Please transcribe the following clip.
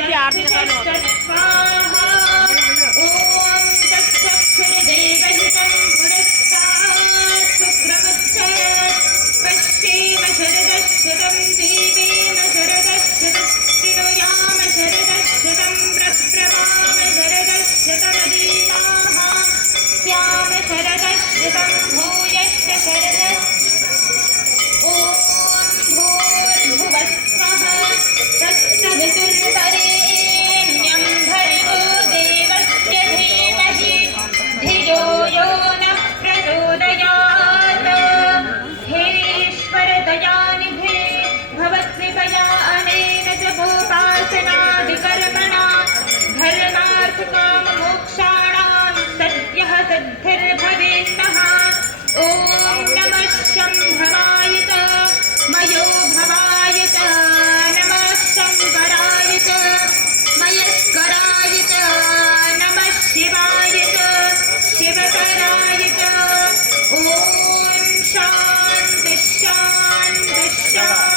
स्वाहा ॐ तत्सक्षरदेवहितं पुरस्तात् शुक्रमुच्चयत् पश्येम शरदशतं जीवेम शरदशतं शृणुयाम शरदशतं प्रब्रवाम शरदशतमदीनाः स्याम शरदशतं भूयश्च शरद ॐ भूर्भुवः स्वः तत्सवितुर्वरेण्यं भर्गो देवस्य धीमहि धियो यो नः प्रचोदयात् हेश्वर दयानिधे भवत्कृपया अनेन च भोपासनादिकर्मणा धर्मार्थकाममोक्षाणां सद्यः सिद्धिर्भवेन्नः ॐ नमः शम्भवाय च मयो भवाय च नमः शङ्कराय च मयस्कराय च नमः शिवाय च शिवकराय च ॐ शान्तिः शान्तिः शान्तिः